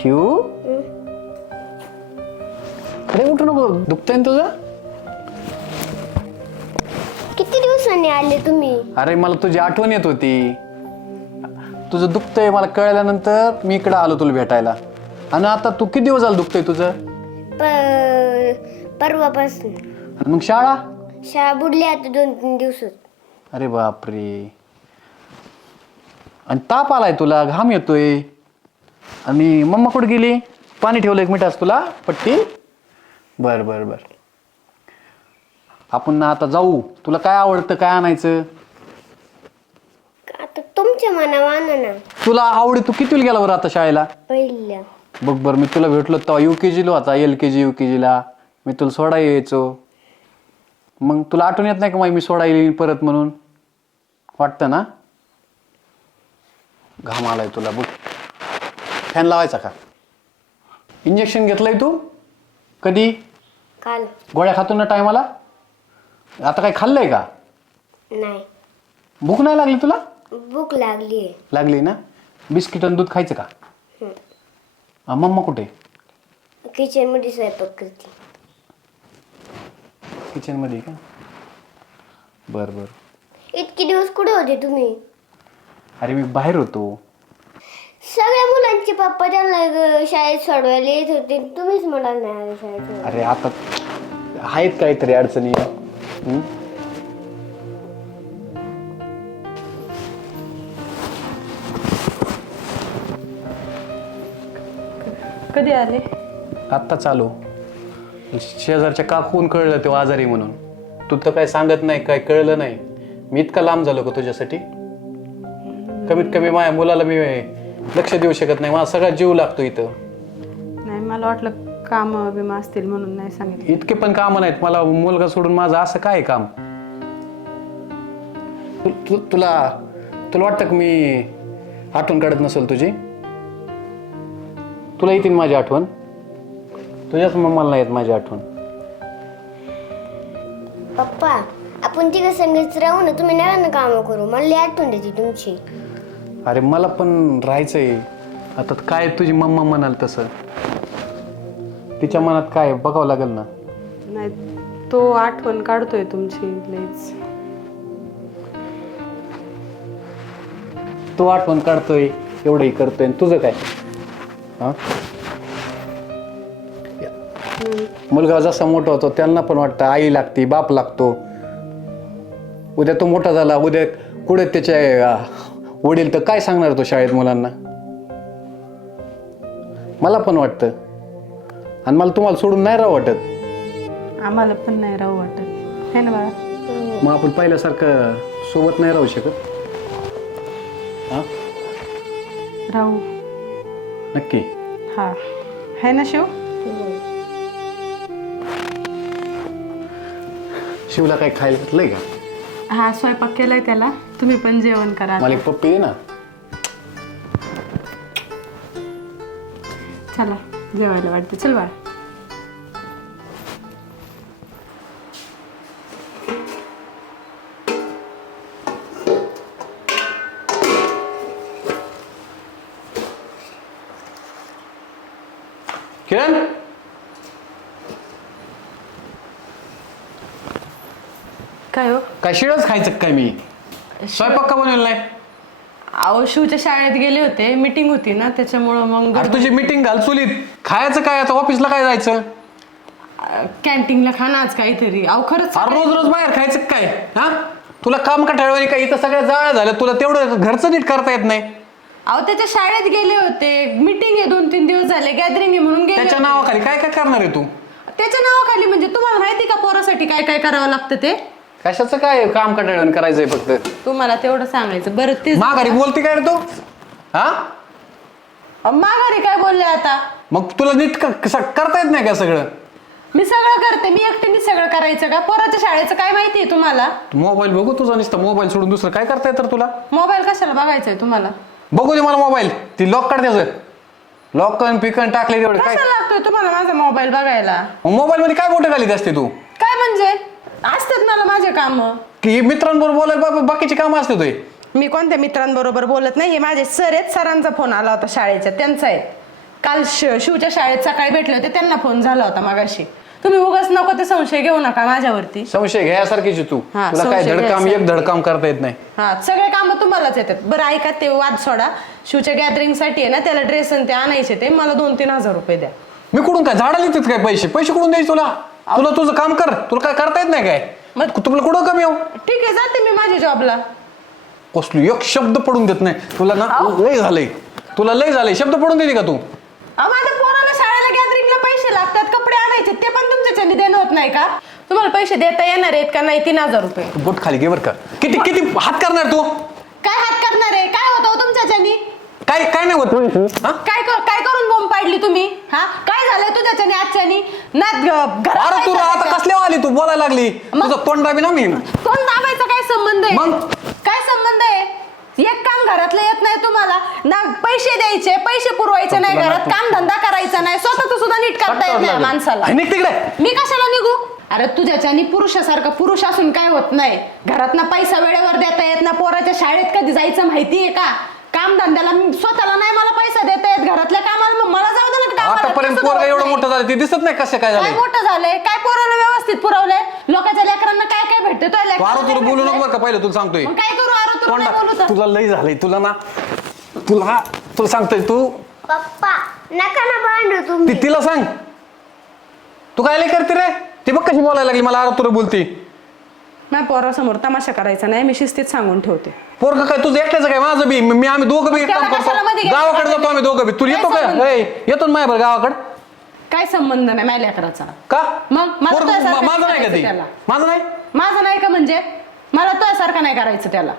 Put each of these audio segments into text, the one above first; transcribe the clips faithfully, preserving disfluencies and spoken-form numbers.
शिव अरे उठू नको, दुखतंय ना तुझं? किती दिवसांनी आले तुम्ही? अरे मला तुझी आठवण येत होती. तुझं दुखतंय मला कळल्यानंतर मी इकडे आलो तुला भेटायला. आणि आता तू किती दिवस झालं दुखतंय तुझं? प परवापासून. आणि मग शाळा? शाळा बुडली आता दोन तीन दिवसात. अरे बापरे. आणि ताप आलाय तुला, घाम येतोय. आणि मम्मा कुठे गेली? पाणी ठेवलं एक मिनिटास तुला पट्टी. बर बर बर आपण ना आता जाऊ. तुला काय आवडतं, काय आणायचं? आता तुमच्या मनावर आणा ना. तुला आवडी, तू कितीला गेला बरं आता शाळेला? पहिल्या. बघ बरं मी तुला भेटलो तेव्हा यू के जीला होता, एल के जी यू के जीला मी तुला सोडा यायचो. मग तुला आठवण येत नाही का मी सोडा येईल परत म्हणून? वाटतं ना? घाम आलाय तुला बघ. फॅन लावायचा का? इंजेक्शन घेतलंय तू कधी? काल. गोळ्या खातो ना टायमाला? आता काय खाल्लंय का? नाही. भूक नाही लागली तुला? भूक लागली. लागली ना. बिस्किट आणि दूध खायचं का? हा, मम्मा कुठे? किचन मध्ये स्वयंपाक करते. किचन मध्ये का? बर बर. इतके दिवस कुठे होते तुम्ही? अरे मी बाहेर होतो. सगळ्या मुलांचे पप्पा त्यांना ग- शाळेत सोडवायला येत होते, तुम्हीच मला नाही आले शाळेत सोडवायला. अरे आता आहेत काहीतरी अडचणी. हम्म? कधी आले? आत्ता चालू. शेजारच्या काकून कळलं तेव्हा आजारी म्हणून. तू तर काय सांगत नाही, काय कळलं नाही. मी इतका लांब झालो का तुझ्यासाठी? कमीत कमी माझ्या मुलाला मी लक्ष देऊ शकत नाही. माझा सगळा जीव लागतो इथं. नाही, मला वाटलं काम बिमा असतील म्हणून नाही सांगितलं. इतके पण कामं नाहीत मला. मुलगा सोडून माझं असं काय काम? तु, तु, तुला तुला वाटतं का मी आठवण काढत नसेल तुझी? तुला येते माझी आठवण? तुझ्याच मम्माला नाही येत माझी आठवण. पप्पा आपण तिघं संगीत राहू ना, तुम्ही नव्या ना कामं करू. मला लई आठवण देते तुमची. अरे मला पण राहायचंय. आता काय तुझी मम्मा म्हणाल तसं. तिच्या मनात काय बघावं लागेल ना. नाही, तो आठवण काढतोय तुमची लईच. तो आठवण काढतोय, एवढंही करतोय. आणि तुझं काय? हा, मुलगा जसा मोठा होतो त्यांना पण वाटतं आई लागते, बाप लागतो. उद्या तो मोठा झाला, उद्या कुठे त्याचे अं, वडील तर काय सांगणार तो शाळेत मुलांना? मला पण वाटतं. आणि मला तुम्हाला सोडून नाही राहू वाटत. आम्हाला पण नाही राहू वाटत है ना बाळा? मग आपण पहिल्यासारखं सोबत नाही राहू शकत? हा, राहू. नक्की. हा है ना शिव? शिवला काय खायला घातलंय का? हा, स्वयंपाक केलाय त्याला. तुम्ही पण जेवण करा. मला एक पप्पी दे ना. चला जेवायला वाटते. चल बाळा. किरण, काय हो? काय शिळच खायचं काय? मी स्वयंपाक का बनवला नाही? अहो, शिवच्या शाळेत गेले होते, मीटिंग होती ना त्याच्यामुळं. मग अरे तुझी मीटिंग घाल चुलीत. खायचं काय आता? ऑफिसला काय जायचं? कॅन्टीनला खाना आज काहीतरी. अहो खरंच. अरे रोज रोज बाहेर खायचं काय? हा, तुला काम कटाळवाणी काय? इथं सगळ्या जाळ्या झाल्या, तुला तेवढं घरचं नीट करता येत नाही. अहो त्याच्या शाळेत गेले होते, मीटिंग आहे, दोन तीन दिवस झाले, गॅदरिंग आहे म्हणून गेले त्याच्या होते. नावाखाली काय काय करणार आहे तू? त्याच्या नावाखाली म्हणजे तुम्हाला माहिती का पोरासाठी काय काय करावं लागतं ते? कशाचं काय काम कटाळवाणी करायचंय फक्त? तुम्हाला तेवढं सांगायचं. बरं ते माघारी बोलते काय रे तू? हा, माघारी काय बोलले आता? मग तुला नीट क- कसं करता येत नाही का सगळं? मी सगळं करते. मी एकटीने सगळं करायचं का? पोराच्या शाळेचं काय माहितीये तुम्हाला? मोबाईल बघू तुझा नुसतं. मोबाईल सोडून दुसरं काय करता येतं तुला? मोबाईल कशाला बघायचंय तुम्हाला? बघू दे मला मोबाईल. ती लॉक काढ त्याचं. लॉकन पिकन टाकले तेवढे काय? कशाला लागतोय तुम्हाला माझा मोबाईल बघायला? मोबाईल मध्ये काय मोठं घालीत असते तू? काय म्हणजे असतात मला माझे काम. की मित्रांबरोबर बोलायला बा- बाकीची कामं असते तुझे. मी कोणत्या मित्रांबरोबर बोलत नाही. हे माझे सर आहेत, सरांचा फोन आला होता शाळेच्या, त्यांचा आहे. काल श- शिवच्या शाळेत सकाळी भेटले होते, त्यांना फोन झाला होता मगाशी. तुम्ही उगाच नको ते संशय घेऊ नका माझ्यावरती. संशय घ्यासारखीच आहे तू. हा, तुला काय संशय धडकाम एक घ्यायसारखी. धडकाम करता येत नाही. हा सगळे कामं तुम्हालाच येतात. बरं ऐका, ते वाद सोडा. शिवच्या गॅदरिंग साठी आहे ना, त्याला ड्रेस आणि ते आणायचे, ते मला दोन तीन हजार रुपये द्या. मी कुठून काय झाडाला येतात काय पैसे पैसे कुठून द्यायचे तुला? तुला तुझं काम कर, तुला काय करता येत नाही काय? मग- तुला कुठं कमी हो? ठीक आहे, जाते मी माझ्या जॉबला. कसली एक शब्द पडून देत नाही तुला ना. लय झालंय तुला, लय झालंय. शब्द पडून देते का तू? अहो, माझ्या पोराला शाळेला गॅदरिंगला पैसे लागतात, कपडे आणायचे, ते पण तुमच्याच्याने देणं होत नाही का? तुम्हाला पैसे देता येणार आहेत का नाही? तीन हजार रुपये. बोट खाली घे बरं का. किती किती हात करणार तू? काय हात करणार आहे? काय होतं तुमच्याच्यानी? काय काय नाही होत. हा? काय कर, काय करून बोंब पाडली तुम्ही? हा काय झालंय तुझ्याच्यानी आजच्यानी? ना घ- घरात अरे तू पैसा आता द्यायचा. कसल्या आली तू बोलायला लागली? मग? तुझं तोंड दाबी ना मी. कोण दाबायचा काय संबंध आहे? मग? काय संबंध आहे? एक काम घरातलं येत नाही तुम्हाला ना, पैसे द्यायचे, पैसे पुरवायचे नाही, तुला घरात ना- काम धंदा करायचा नाही, स्वतःच सुद्धा नीट करता येत नाही माणसाला. निघ तिकडे. मी कशाला निघू? अरे तुझ्याच्यानी पुरुषासारखा पुरुष असून काय होत नाही? घरात ना पैसा वेळेवर देता येत ना, पोराच्या शाळेत कधी जायचं माहितीये का? काम धंद्याला स्वतःला नाही मला पैसा देता येत, घरातल्या कामाला मग मला जाऊ दे ना कामाला. आतापर्यंत कसं पोरगा होत एवढं नाही? मोठं झालं ते दिसत नाही कसं काय काय झालं. मोठं झालंय? काय पोराला व्यवस्थित पुरवलंय? लोकांच्या लेकरांना काय काय भेटतं? तुझ्या तू लेकरांना आरो तुला काय बोलू नको भेटलंय? बरं का, पहिलं तुला सांगतोय. मग काय करू आरो तुला नाही बोलू तर? तुला लय झालंय तुला ना. तुला तुला सांगतोय तू. पप्पा नका ना भांडू ती तुम्ही. तिला सांग. तू काय लय करते रे? ती बघ कशी बोलायला लागली मला. आरो तुला बोलती. माझ्या पोरासमोर तमाशा करायचा नाही, मी शिस्तीत सांगून ठेवते. पोरग काय तुझं एकट्याचं काय? माझं बी मी आम्ही दोघं बी त्याला काम करतो. कशाला मध्ये घ्यायचं? गावाकडे जातो आम्ही दोघं बी. तू येतो काय का? संबंध? ए, येतो ना माझ्या बरं गावाकडे. काय संबंध नाही माझ्या लेकराचा. का? मग मला पोरगं- तुझ्यासारखं माझं नाही का करायचं ते? त्याला. माझं नाही. माझं नाही का म्हणजे? मला तुझ्यासारखं नाही करायचं त्याला.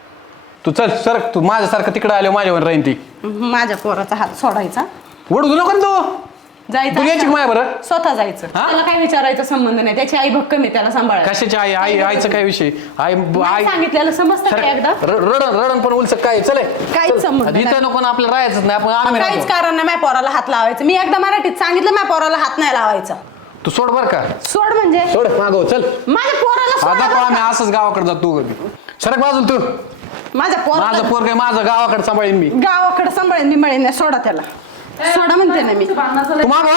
तू चल सर, तू माझ्यासारखं तिकडे आले माझ्यावर राहीन ती. माझ्या पोराचा हात सोडायचा, ओढू नको ना तू. जायचं तू यायची का माझ्या बरं? स्वतः जायचं. हा? त्याला काय विचारायचा संबंध नाही, त्याची आई भक्कम आहे, त्याला सांभाळायचं. कशाची आई? आई आईचं काय विषय? आई नाही आई सांगितलेलं समजतं का एकदा? र- रडण रडण पण उलच काय चले. काहीच चल. संबंध आता इथं नाही. नको ना आपल्याला राहायचंच नाही. आपण आम्ही काहीच राहतो. कारण नाही माझ्या पोराला हात लावायचं. मी एकदा मराठीत सांगितलं, माझ्या पोराला हात नाही लावायचा. तू सोड बर का. सोड म्हणजे सोड मागव चल. माझ्या पोराला सोड आता पण बरं आम्ही का? असंच गावाकडे जातो दोघं बी. सरक बाजूल तू. माझ्या पोराला माझं पोर काय माझं गावाकडे सांभाळीन मी. गावाकडे सांभाळेन मी, मिळेन नाही. सोडा त्याला, सोडा म्हणते ना मी. तू मागव.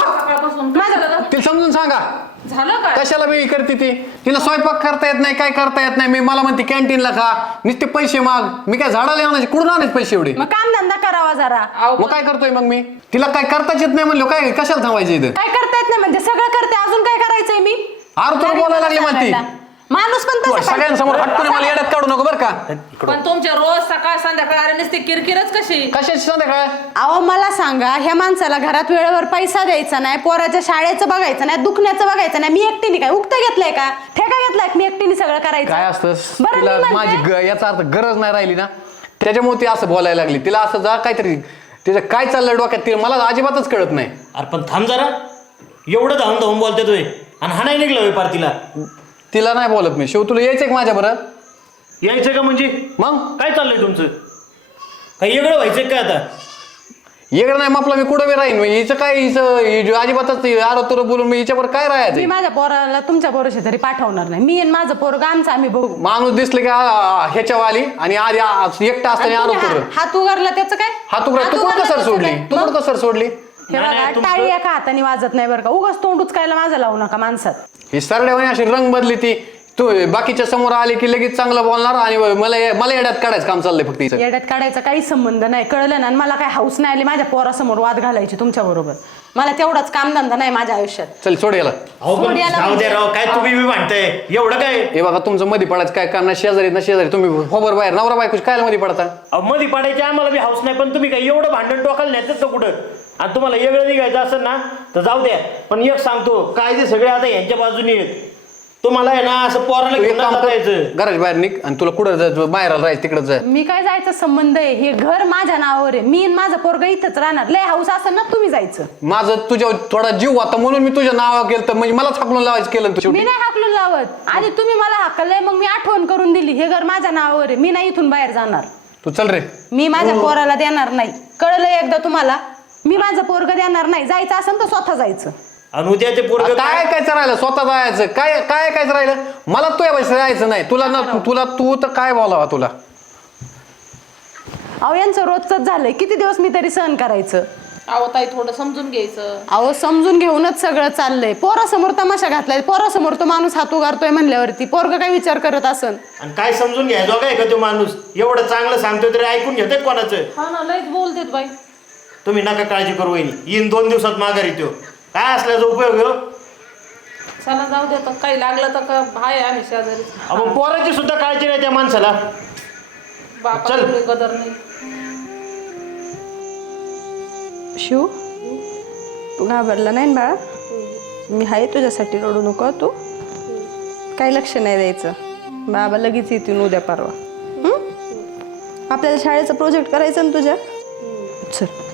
माझ्या तिला समजून सांगा. झालं काय? कशाला मी करते ती? तिला स्वयंपाक करता येत नाही, काय करता येत नाही. मी मला म्हणते कॅन्टीनला खा, नुसते पैसे माग. मी काय झाडाला आणायचे? कुठून आणायचे पैसे एवढे? मग काम धंदा करावा जरा. मग काय करतोय मग मी? तिला काय करताच येत नाही म्हणलं, काय कशाला थांबायचं इथं? काय करता येत नाही म्हणजे? सगळं करते, अजून काय करायचंय मी? अरे तुला बोलायला लागली मला ती. माणूस पण तू तसं सगळ्यांसमोर हटकून मला येड्यात काढू नको बरं का. पण तुमच्या रोज सकाळ संध्याकाळ अरे नुसती किरकिरच कशी? कशाची संध्याकाळ? अहो मला सांगा, ह्या माणसाला घरात वेळेवर पैसा द्यायचा नाही, पोराच्या शाळेचं बघायचं नाही, दुखण्याचं बघायचं नाही. मी एकटीने काय उक्त घेतलंय का? ठेका घेतलाय का मी एकटीने सगळं करायचं? काय असतं बरं, मी तिला म्हणते- माझी ग- याचा अर्थ गरज नाही राहिली ना, त्याच्यामुळे ती असं बोलायला लागली. तिला असं जा काहीतरी तिचं काय चाललंय डोक्यात तिला मला अजिबातच कळत नाही. अरे पण थांब जरा, एवढं धावून धावून बोलते तुम्ही आणि हा नाही निघला व्यापार तिला. तिला नाही बोलत मी. शिव तुला यायचंय का माझ्या बरं? यायचं का म्हणजे? मग काय चाललंय तुमचं? काही वेगळं व्हायचं काय आता? इकडे नाही मापला मी कुठं बी राहीन. हिचं काय हिचं हि अजिबातच आरो तुला बोलून मी हिच्यावर काय मी राहायचं? माझ्या पोराला तुमच्या पोराशी तरी पाठवणार नाही. मी आणि माझं पोरग आमचं आम्ही बघू. माणूस दिसले की आ- ह्याच्या वाली आणि आधी आ- एकटा आणि असताना आरो तुम्ही तुर हा- हात उगारला त्याचं काय? हात उघडा. तू हात कोण उगारला कसर त्याचं सोडली? काय? तू कोण मग? कसर सोडली? हे नाही, बघा, नाही, तुमचं- टाळी एका हाताने वाजत नाही बरं का. उगाच तोंड उचकायला माझं लावू नका माणसात. ही सरड्यावानी अशी रंग बदली ती. तू बाकीच्या समोर आली की लगेच चांगलं बोलणार आणि मला मला येड्यात काढायचं काम चाललंय फक्त हिचं. येड्यात काढायचा काही संबंध नाही, कळलं ना? आणि मला काय हाऊस नाही आली माझ्या पोरासमोर वाद घालायची तुमच्या बरोबर. मला तेवढाच कामधंदा नाही माझ्या आयुष्यात. चल सोड याला. अहो पण सोड याला जाऊ दे म्हणजे. राव, काय तुम्ही बी म्हणताय एवढं काय? हे बघा तुमचं मध्ये पडायचं काय काम नाही. शेजारी ना शेजारी तुम्ही खोबर बाहेर नवरा बायको काय मध्ये पडता? अहो, मध्ये पाडायचे आम्हाला बी हाऊस नाही, पण तुम्ही काय एवढं भांडण टोकायला नेतात का कुठं? आणि तुम्हाला वेगळं निघायचं असेल ना तर जाऊ द्या. पण एक सांगतो, काय ते सगळे आता यांच्या बाजूने आहेत. तुम्हाला आहे ना असं पोराला तू एक घेऊन काम जाता कर, यायचं. घराच्या बाहेर निघ आणि तुला कुठं जायचं बाहेर राहायचं तिकडं जाय. मी काय जायचं संबंध आहे? हे घर माझ्या नावावर आहे. मी आणि माझं पोरग इथंच राहणार. लय हाऊस असेल ना तुम्ही जायचं. माझं तुझ्या थोडा जीव होता म्हणून मी तुझ्या नावावर केलं, तर म्हणजे मला थाकलून लावायचं केलं तू मी शेवटी. नाही हाकलून लावत. आधी तुम्ही मला हाकललंय, मग मी आठवण करून दिली. हे घर माझ्या नावावर आहे. मी नाही इथून बाहेर जाणार. तू चल रे. मी माझ्या पोराला देणार नाही. कळलं एकदा तुम्हाला? मी माझं पोरग देणार नाही. जायचं असेल तर स्वतः जायचं. आणि उद्या ते पोरग काय काय राहिलं? स्वतः जायचं काय काय काय राहिलं? मला तुझ्या पैसे जायचं नाही. तुला ना तुला तू तर काय बोलावा तुला? अहो यांचं रोजच झालंय. किती दिवस मी तरी सहन करायचं? अहो ताई थोडं समजून घ्यायचं. अहो समजून घेऊनच सगळं चाललंय. पोरासमोर तमाशा घातलाय, पोरासमोर तो माणूस हात उगारतोय म्हणल्यावरती पोरग काय विचार करत असन. आणि काय समजून घ्यायचो काय का तो माणूस एवढं चांगलं सांगतोय तरी ऐकून घेतोय कोणाचं. हा ना लयच बोलतेत बाई. तुम्ही नका काळजी करू वहिनी, येईन दोन दिवसात माघारी त्यो. काय असल्याचा उपयोग हो. चला जाऊ दे आता काही लागलं तर का हाय आम्ही शेजारी. मग पोराची सुद्धा काळजी नाही त्या माणसाला. बापा चल. एवढी कदर नाही. शिव तू घाबरला नाही ना बाळा, मी आहे तुझ्यासाठी, रडू नको तू. काही लक्ष नाही द्यायचं, बाबा लगेच येतील उद्या परवा. हं? आपल्याला शाळेचा प्रोजेक्ट करायचा ना तुझ्या. चल